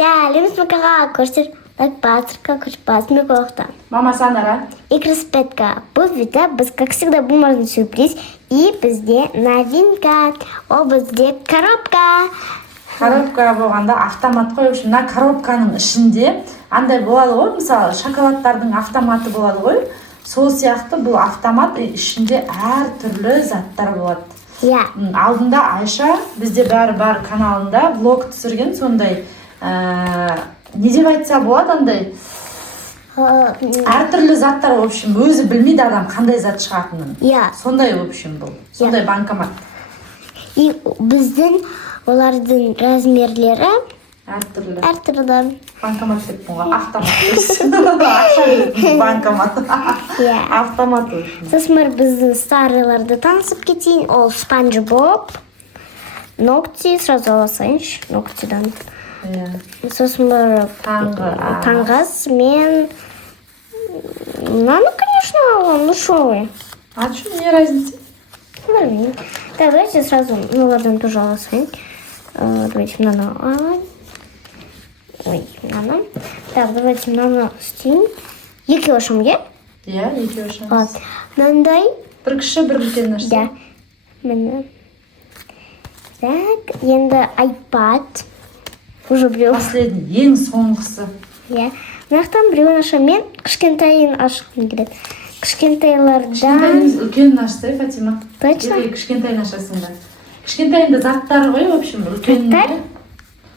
Дәліміз мұқаға көрсір. Батырка күшпасымен қоқта. Мама Санара. И Краспетка. Бұл видео біз, как всегда, бумажный сюрприз. И бізде новинка. Ол бізде коробка. Коробка болғанда автомат қой. Мына коробканың ішінде андай болады ғой, мысалы шоколадтардың автоматы болады ғой. Сол сияқты бұл автомат ішінде әр түрлі заттар болады. Я. Алдында Айша бізде бәрі бар каналында блог түсірген, сондай не деп айтса болады, андай әртүрлі заттар, в общем, өзі білмейді адам қандай зат шығатынын. Сондай, в общем, бұл. Сондай банкомат. И біздің олардың размерлері әртүрлі. Банкомат деп бұға. Автомат. Ақша беретін банкомат. Автомат. Сосын біздің старыларды танысып кетейін. Ол Спанч Боб. Ногти, сразу аласайыншы. Ногтидан. Сосын таңғаз мен... конечно, ну шо вы? А что, не разница? Нормально. Так, давайте сразу, ладно, тоже аласайын. Давайте мынаны алайын. Ой, мынаны. Так, давайте мынаны істейін. Екі ошым, е? Иә, екі ошымыз. Мынандай. Бір кіші, бір үлкен нәрсе. Да. Міне. Так, енді iPad. Уже біреу. Последний, ең соңғысы. Иә. Мынақтан біреуін ашам, мен кішкентайын ашқым келеді. Кішкентайлардан... Кішкентайыңыз үлкен ашты, Фатима. Точно? Кішкентайын ашасың да. Кішкентайында заттары ғой, в общем, үлкен.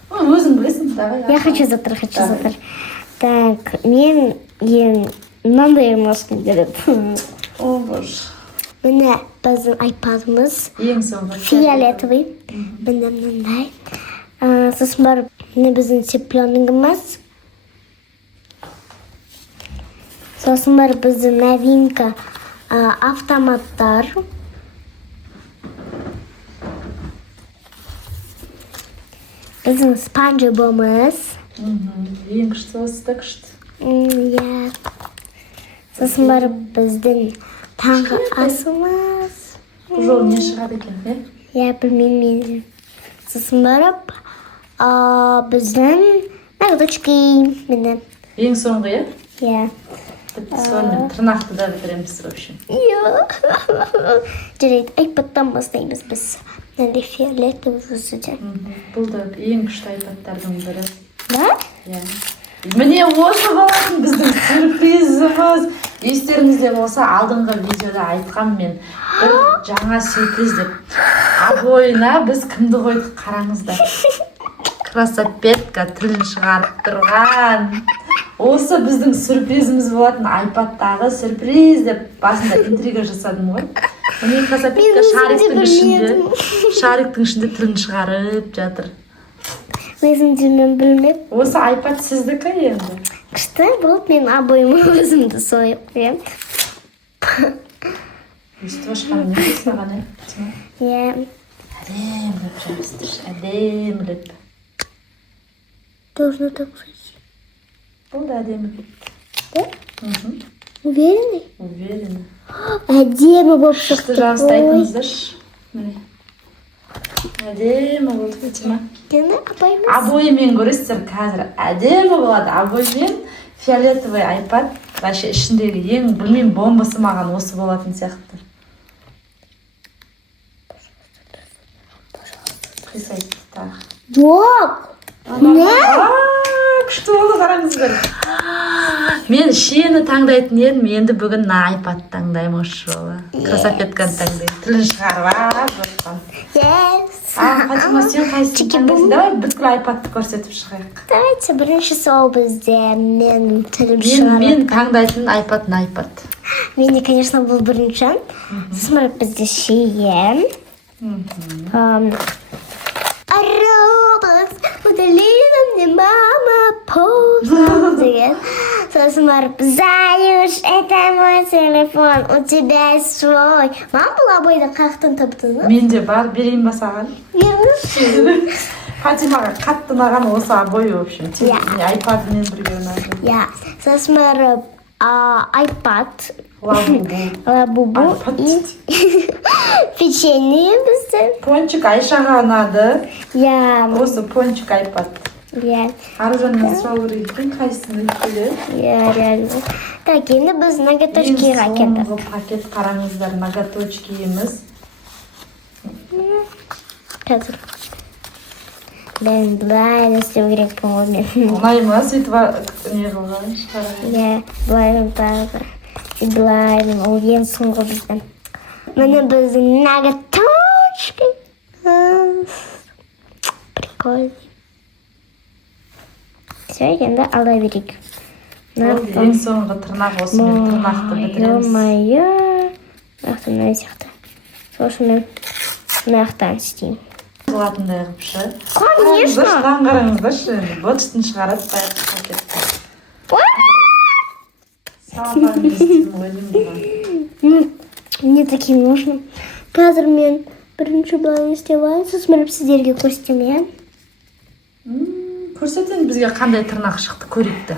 Өзің білесің, давай. Я хочу заттар. Так, мен ең мынандайын ашқым келеді. О, боже. Міне біздің iPad'ымыз. Ең соңғы. Фиолетовый. Міне мынандай. Сосын барып, міне біздің цыпленогымыз. Сосын барып біздің новинка автоматтар. Біздің Спанч Боб'ымыз. Ең күшті, осы да күшті. Иә. Сосын барып біздің таңғы асымыз. Бұл жол не шығады екен, е? Иә, білмеймін. Сосын барып біздің наготочки. Міне. Ең соңғы, е? Иә. Сонымен тырнақты да бітіреміз, в общем. Жарайды, iPad'тан бастаймыз біз. Мынандай фиолетовый высыте. Бұл да ең күшті iPad'тардың бірі. Да? Иә. Міне осы болатын біздің сюрпризіміз. Естеріңізде болса, алдыңғы видеода айтқам мен бір жаңа сюрприз деп. Обойына біз кімді қойдық, қараңыздар. Красапетка тілін шығарып тұрған. Осы біздің сюрпризіміз болатын, iPad'тағы сюрприз деп басында интрига жасадым ғой. Міне Красапетка шариктің ішінде тілін шығарып жатыр. Өзімді мен білмеп. Осы iPad сіздікі енді. Күшті болып, мен обойыма өзімді сойып қоям. Өстіп ашқаны не қойсаған, е? Иә. Әдеміліп жабыстыр, әдеміліп. Должно так быть. Бұл да әдемі. Да? Уверены? Уверена. Әдемі болып шықты. Күшті жабыстайтыңыздаршы. Міне. Әдемі болды, Фатима. Енді апаймыз. Обойымен көресіздер қазір. Әдемі болады. Обоймен фиолетовый iPad. Вообще ішіндегі ең білмеймін бомбасы маған осы болатын сияқты. Қисайды тағы. Жоқ! Не? Күшті болды, қараңыздар. Мен шені таңдайтын едім, енді бүгін iPad таңдаймын осы жолы. Красапетканы таңдаймын. Тілін шығарып жатқан. Фатима, сен қайсысын таңдайсың? Давай бүткіл iPad'ты көрсетіп шығайық. Давайте бірінші сол бізде мен тілім шығарып. Мен таңдайтын iPad. Менде, конечно, бұл бірінші. Смотрит бізде шейен. Roblox, удалила мне мама поздно деген. Сосын барып, Заюш, это мой телефон, у тебя свой. Мама бұл обойды қақтан таптыңыз? Менде бар, берейін ба саған? Беріңіз. Фатимаға қатты ұнаған осы обой, в общем. iPad'мен бірге ұнады. Иә, сосын барып, iPad. Лабубу и печенье бізде. Пончик Айшаға ұнады. Иә. Осы пончик iPad. Иә. Аружаннан сұрау керек екен, қайсысын келеді? Иә, реально. Так, енді біз ноготочкиға келдік. Соңғы пакет қараңыздар, ноготочкиіміз. Қазір. Бәрін былай да істеу керек по-моему. Ұнай ма? Сөйтіп не қылған? Иә, былай бағы. Былай, ол ең соңғы біздің. Міне біздің ноготочки. Прикольно. Все, енді ала берейік. Ең соңғы тырнақ осымен тырнақты бітіреміз. Ё-моё. Нақты мына сияқты. Сосын мен нақтан істеймін. Қылатындай қылып шы. Конечно. Шыдан қараңыздаршы. Бөтістін шығарады баяғы пакетті. Саған естім ойым бұған. Мне такие нужно. Қазір мен бірінші былай істебайын, сосын барып сіздерге көрсетемін, Көрсетен бізге қандай тырнақ шықты көректі.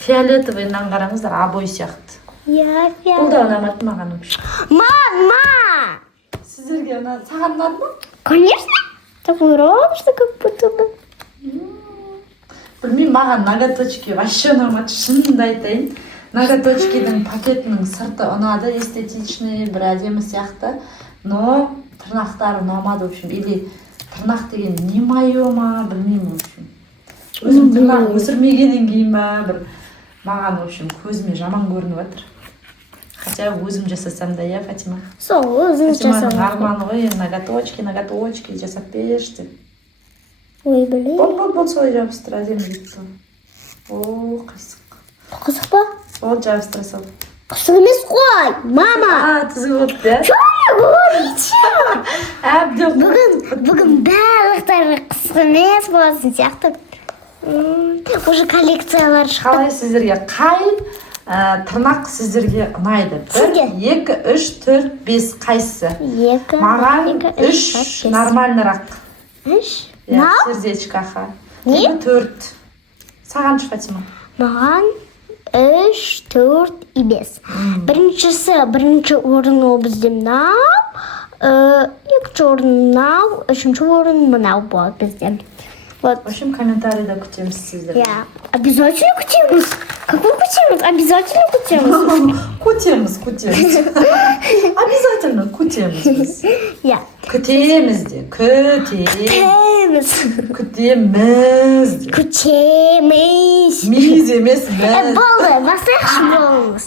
Фиолетовыйнан қараңыздар, обой сияқты. Иә, Бұл да ұнамады маған вообще. Мама! Сіздерге саған ұнады ма? Конечно. Такой ровно, как будто бы. Білмеймін, маған ноготочки вообще ұнамады, шынымды айтайын. Ноготочкидің пакетінің сырты ұнады, эстетичный, бір әдемі сияқты. Но тырнақтары ұнамады, в общем. Или тырнақ деген не мое ма, білмеймін, в общем. Өзім тырнақ өсірмегеннен кейін ба, бір маған, в общем, көзіме жаман көрініп жатыр. Хотя өзім жасасам да, иә, Фатима? Сол, өзіңіз Фатиманың жасаңыз. арманы ғой, ноготочки жасап берші деп. Ой, блин. Бол, солай жабыстыр, әдемі жетті. О, қисық. Қызық па? Сол жабыстыра сал. Қызық емес қой, мама. Тізгі болып, иә? Что вы говорите? Әбден Бүгін барлықтары қызық емес болсын сияқты. Уже коллекциялар шықты. қалай сіздерге қай тырнақ сіздерге ұнайды? Сізге? 1, 2, 3, 4, 5 қайсысы? Маған 3 нормальнырақ. 3? Иә, сердечкаға. Не? 4. Саған шы, Фатима? Маған 3, 4 и 5. Бірінші орын ол бізде мынау, екінші орын мынау, үшінші орын мынау болады бізде. Вот. В общем, комментарийда күтеміз сіздер. Я обязательно кутеміз. Какой кутеміз? Обязательно кутеміз. Күтеміз. Обязательно күтеміз біз. Я. Күтеміз де. Кутеміз. Күтеміз де. Кутеміз. Миз емес біз. Болды, басайықшы болыңыз.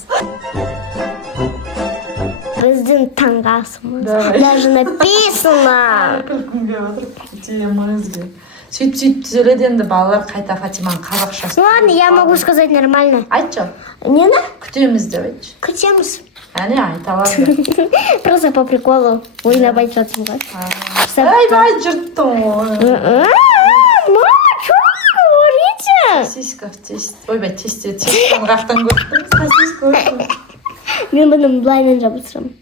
Біздің таңғасымыз. Давай. Даже написано. Күлкім келіп отыр. Күтеміз де. Сөйтіп түзеледі енді балалар қайта Фатиманың қазақшасы. Ладно, я могу сказать нормально. Айтшы. Не на? Күтеміз деп айтшы. Кутеміз. Әне айта алады. Просто по приколу. Ойнап айтып жатырмын ғой. Айбай жұрттың ғой. Мама, что вы говорите? Сиська в тесте. Ойбай, тесте. Тесттен қақтан көрдім. Сосиска көрдім. Мен бұны былаймен жабыстырамын.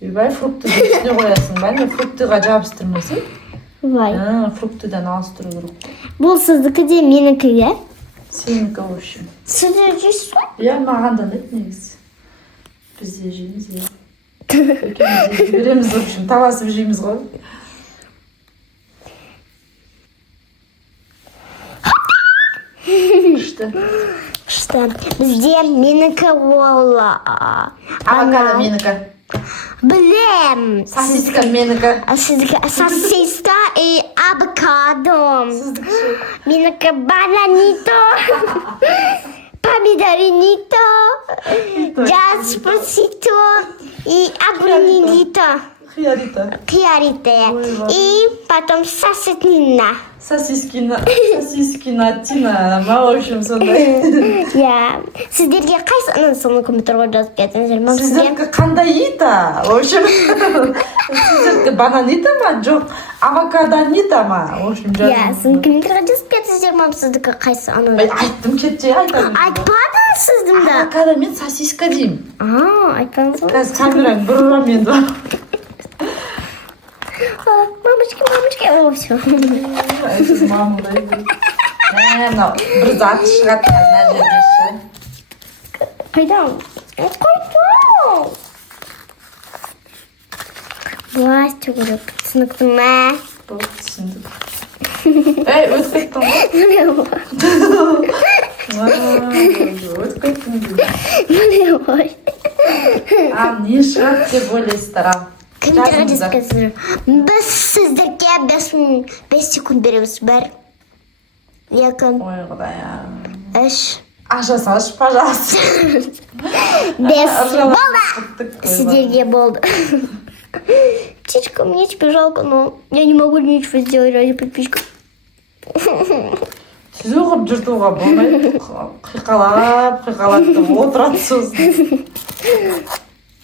Ойбай, фруктыды үстіне қоясың ба? Не фруктыға жабыстырмайсың? Былай. Фруктыдан алыстыру керек. Бұл сіздікі де менікі, иә? Сенікі, в общем. Сіздер жейсіз ғой? Иә, маған да ұнайды негізі. Біз де жейміз, иә. Екеуміз де береміз, в общем, таласып жейміз ғой. Күшті. Күшті. Бізде менікі ол... Авокадо менікі. Білем. Сосиска менікі. Сіздікі сосиска и авокадо. Сіздікі. Менікі бананито. Помидоринито. Джаспосито. И абрунинито. Хиарите. И потом сосетнина. Сосискина тина. Ма, в общем, сондай. Иә. Сіздерге қайсының соны комментарийға жазып кетіңіздер. Сіздерге қандай ита? В общем, сіздерге бананита ма? Жоқ, авокадонита ма? В общем, иә, соны комментарийға жазып кетіңіздер. Мам, сіздікі қайсы ұнайды? Айттым, кетте, айтамын. Айтпадыңыз сіздің да. Авокадо мен сосиска деймін. Айтпаңыз ғой. Қазір камераң бұрыла мен ба? Мамочки, о, все. Айтып мамылдай бұл. Мынау, бір зат шығады қазір жердеші. Қайдам? Қайдам? Былай істеу керек. Түсінікті ме? Болды, түсіндік. Ей, өтіп кеттің ғой. Міне ғой. Өтіп кеттің ғой. Міне ғой. Ал не шығады деп ойлайсыздар, ал. Комментарий жазыңыздар. Біз сіздерге 5 секунд береміз. 1, 2, Ой, Құдайым. 3, Ақша салшы, пожалуйста. 5. Болды! Сіздерге болды. Птичка, мне тебе жалко, но я не могу ничего сделать ради подписчиков. Түзу қып жыртуға болмайды. Қиқалап деп отырады сосын.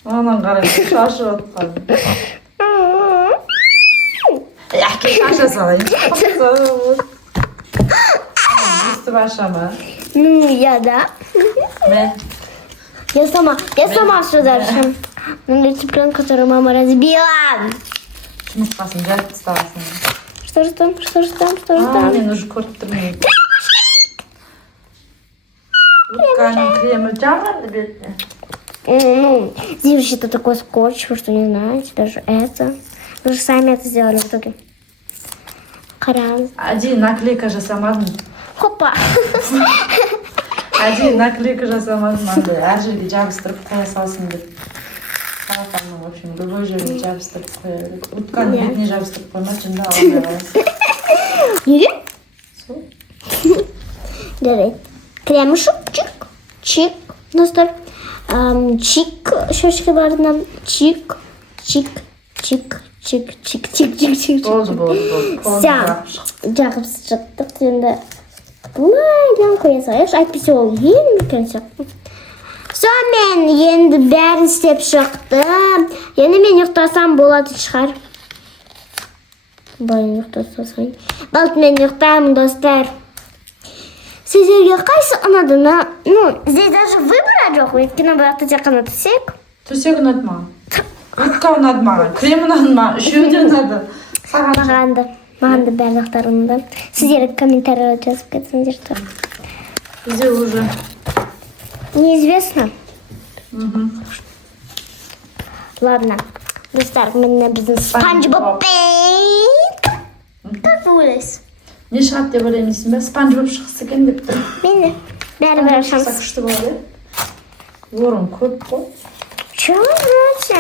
Анан қарай шашып жатқан. Әке ақша салайын. Өстіп ашама. Ну, я, да. Мен. Я сама все дальше. Ну, цыплен, который мама разбила. Жұмыртқасын жарып тастағасын. Что же там? Мен уже көріп тұрмын. Утканың кремі жағады бетіне. Ну, здесь вообще-то такой скотч, вы что не знаете, даже это. Вы же сами это сделали в итоге. Харам. Әдейі наклейка жасамадым. Хопа. Әдейі наклейка жасамадым. Андай әр жерге жабыстырып қоя салсын деп. Салатанның, в общем, любой жерге жабыстырып қоя береді. Утканың бетіне жабыстырып қоймады, жында алмай қаласың. Неге? Сол. Жарайды. Кремушек, чик, достар. Чик, шашкаларынан чик. Болды. Все, жағып шықтық. Енді бұлайдан қоя салайықшы. Әйтпесе ол ең үлкен сияқты. Сонымен енді бәрін істеп шықтым. Енді мен ұйықтасам болады шығар. Былай ұйықтасам. Балтымен ұйықтаймын, достар. Сіздерге қайсы ұнады? Ну, здесь даже выбора жоқ. Өйткені бұлақты тек қана төсек. Төсек ұнады маған. Утка ұнады маған. Крем ұнады маған. Үшеуі де ұнады. Маған да барлықтары ұнады. Сіздер комментарий жазып кетсіңдер. Бізде уже Неизвестно. Ладно. Достар, міне біздің Спанч Боб Пейнт. Как вы ойлайсыз? не шығады деп ойлаймысың ба? Спанч Боб шықсы екен деп тұр. Мені бәрі ашамыз. Күшті болады. Орын көп қой. Чего нравится?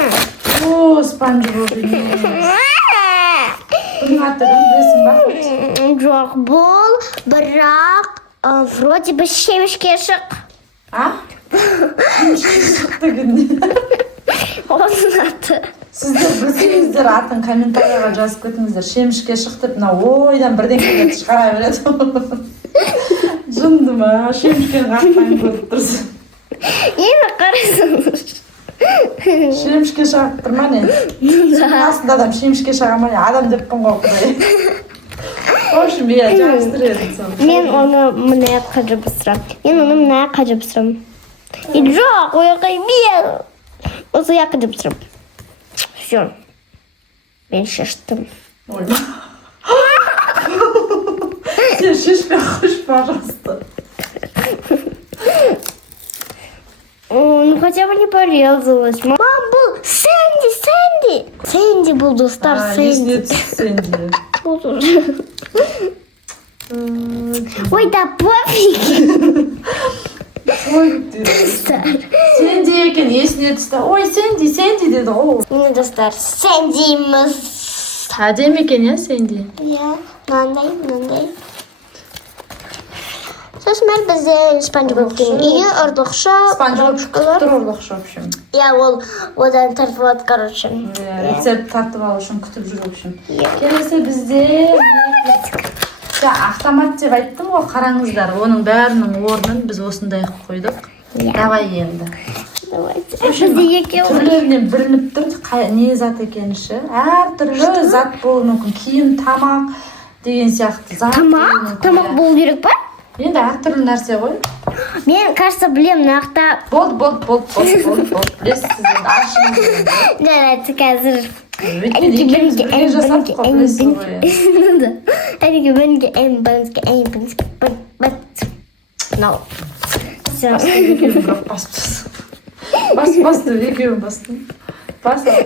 О, Спанч Боб емес. Бұның аты кім білесің ба? Жоқ, бұл бірақ вроде бы шемішке шық. А? Шықты күнде. Оның аты. Сіздер білсеңіздер атын комментарияға жазып кетіңіздер. Шемішке шық деп, ойдан бірдеңкелерді шығара береді. Жынды ма? Шемішкені қақпан көріп тұрсың. Енді қарасыңыз. Шемішке шағып тұр ма не? Асында адам шемішке шаға ма не? Адам деп қым ғой құдай. В общем, я жабыстыр едім соны. Мен оны мына жаққа жабыстырам. И жоқ, ояққа мен. Осы жаққа жабыстырам. Все. Мен шештім. Ой. Сен шешпей қойшы, пожалуйста. Ну хотя бы не порезалась. Мам, был Сэнди. Сэнди был, достар, Сэнди. Есіне түсті Сэнди. Был тоже. Ой, да пофиг. Ой, ты. Сэнди екен, есіне түсті. Ой, Сэнди деді ғой. Міне достар, Сэндиміз. Әдемі екен, иә, Сэнди? Иә, мынандай. Сосын бәрі бізде Спанч Бобтың үйі ұрлықша. Спанч Боб күтір ұрлықша, в общем. Иә, ол одан тартып алады, короче. Рецепт тартып алу үшін күтіп жүр, в общем. Келесі бізде... Автомат деп айттым ғой, қараңыздар. Оның бәрінің орнын біз осындай қойдық. Давай енді. Давайте. Бізде екеуі. Түрлерінен білініп тұр, не зат екеніші. Әр түрлі зат болуы мүмкін. Киім, тамақ деген сияқты зат. Тамақ болу керек па? Енді әр түрлі нәрсе ғой. Мен, кажется, білем, нақта... Болды. Білесіз енді, ашыңыз енді. Жарайды, қазір. Өйткені екеуміз бірге жасап қоқылесіз ғой. Әдеге бірінге No. Басты екеуін бірақ басты. Басты екеуін басты. Басты.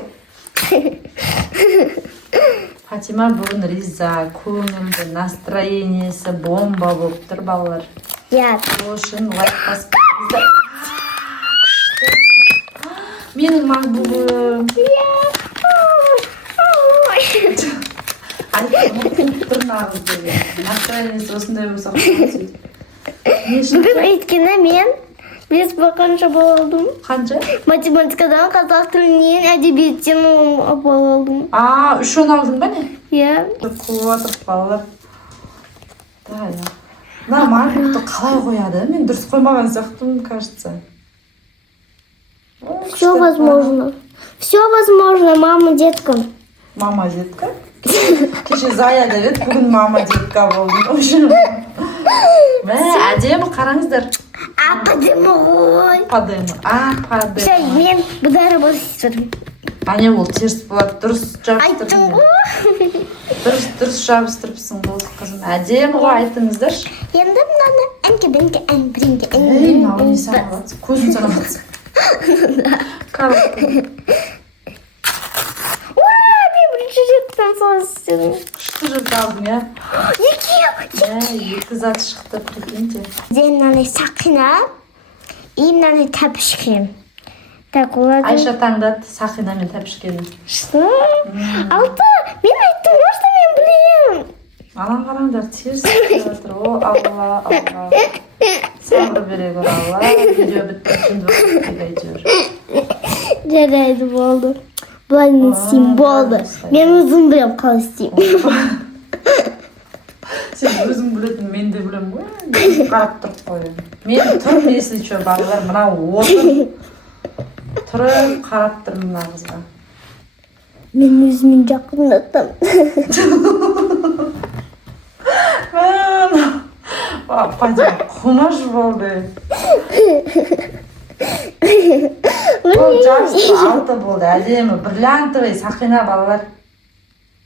Фатима бүгін риза, көңілді, настроениесі бомба болып тұр, балалар. Иә. Сол үшін лайк басып кетіңіздер. Менің макбугым. Айтып тұр нағыз деген. Настроениесі осындай болса қойды. Бүгін өйткені мен 5 қанша болдым. Қанша? Математикадан, қазақ тілінен, әдебиеттен болдым. 3 алдың ба не? Иә. Қуатып балалар. Да, я. Мына макбукты қалай қояды? Мен дұрыс қоймаған сияқтымын, кажется. Все возможно. Все возможно, мама, детка. Мама, детка? Кеше Зая деп еді, бүгін мама, детка болдым. Әдемі қараңыздар. Подымы ғой. Подымы. Все, мен бұда работать істедім. Әне ол теріс болады, дұрыс Айттым жабыстырдың. ғой. Дұрыс жабыстырыпсың болды қызым. Әдемі ғой, айтыңыздаршы. Енді мынаны әнке-бінке ән-бірінке Мынау не сағалатсың? Көзін сағалатсың. Коробка. Мен бірінші реттен солай істедім. Күшті жұрт алдың, я? Екі зат шықты, прикиньте. Мынаны сақина и мынаны тәпішкем. Так, оларды... Айша таңдады Сақина мен тәпішкені. Что? Алты! Мен айттым ғой, что мен білем. Анан қараңдар, теріс жатыр. О, Алла, Алла. Сабыр бере көр, Алла. Видео бітті, şimdi bakып Жарайды, болды. Бұлай мен істеймін, болды. Мен өзім білем қалай істеймін. Сен өзің білетін, мен де білем ғой. Қарап тұрып қойын. Мен тұрым, если что, балалар, мына отыр. Тұрып, қарап тұрмын мына қызға. Мен өзімен жақындаттым. Патима, құмаш болды. Ол жарысты 6 болды, әдемі, бриллиантовый, Сақина балалар.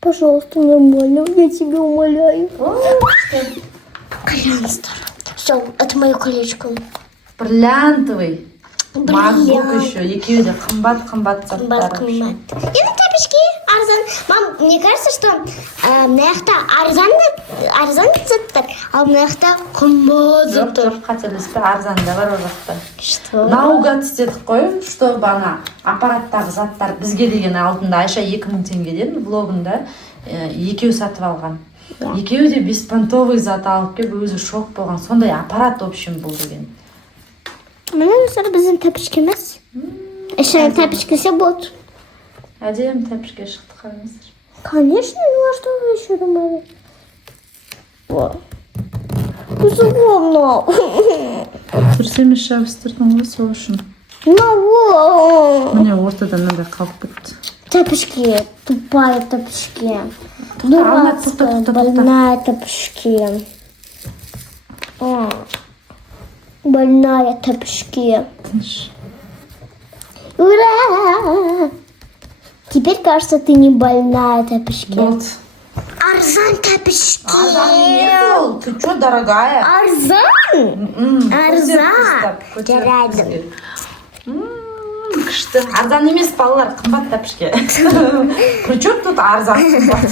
Пожалуйста, нормально, я тебя умоляю. Колянстар. Все, это мое колечко. Бриллиантовый. Макбук еще, екеуі де қымбат заттар. Это тапочки, арзан. Мам, мне кажется, что мынаяқта арзан заттар, ал мынаяқта қымбат заттар. Жоқ, қателеспе, арзан да бар ол жақта. Что? Наугад істедік қой, чтобы ана аппараттағы заттар бізге деген алдында Айша 2000 теңгеден влогында екеу сатып алған. Екеуі де беспонтовый зат алып келіп, өзі шок болған. Сондай аппарат общем бұл деген. Мына мысалы біздің тәпішке емес. Айшаның тәпішкесі болды. Әдемі тәпішке шықты, қараңыздар. Конечно, ну а что вы еще думали? Вот. Безумно. Дұрыс емес жабыстырдың ғой, сол үшін. Ну, Міне ортадан мынандай қалып кетті. тапочки, тупая тапочки. Дурацкая, больная тапочки. Больная тапочки. Тыныш. Ура! Теперь кажется, ты не больная тапочки. Болды. Арзан тапочки. Арзан емес ол, ты что, дорогая? Арзан? Арзан. Жарайды. Күшті. Арзан емес, балалар, қымбат тәпішке. Причем тут арзан қымбат.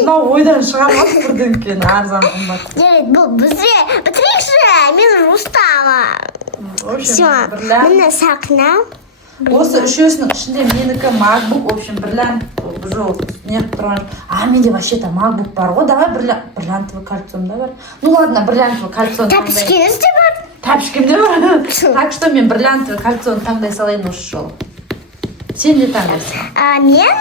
Мынау ойдан шығармас бірден кейін арзан қымбат. Жарайды, бұл бізге бітірейікші, мен устала. Все, міне Сақина. Осы үшеуісінің ішінде менікі макбук, в общем, бриллиант жол неғып тұрған. Менде вообще-то макбук бар ғой, давай бриллиантовый кольцом да бар. Ну ладно, бриллиантовый кольцон таңдай. Тәпішкеңіз де бар. Тәпішкемде бар. Так что мен бриллиантовый кольцон таңдай салайын осы жолы. Сен не таңдайсың? Мен,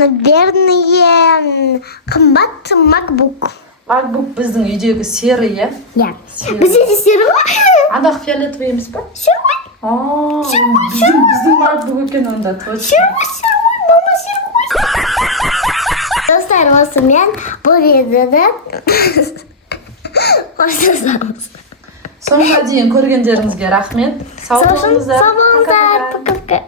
наверное, қымбат макбук. Макбук біздің үйдегі серый, иә? Иә. Бізде де серый ғой? Андағы фиолетовый емес па? Серый ғой? Біздің макбук екен онда, точно. Серый, мама серый. Достар, осымен бұл видеода қоштасамыз. Соңға дейін көргендеріңізге рахмет. Сау болыңыздар. Сау болыңыздар. Пока-пока.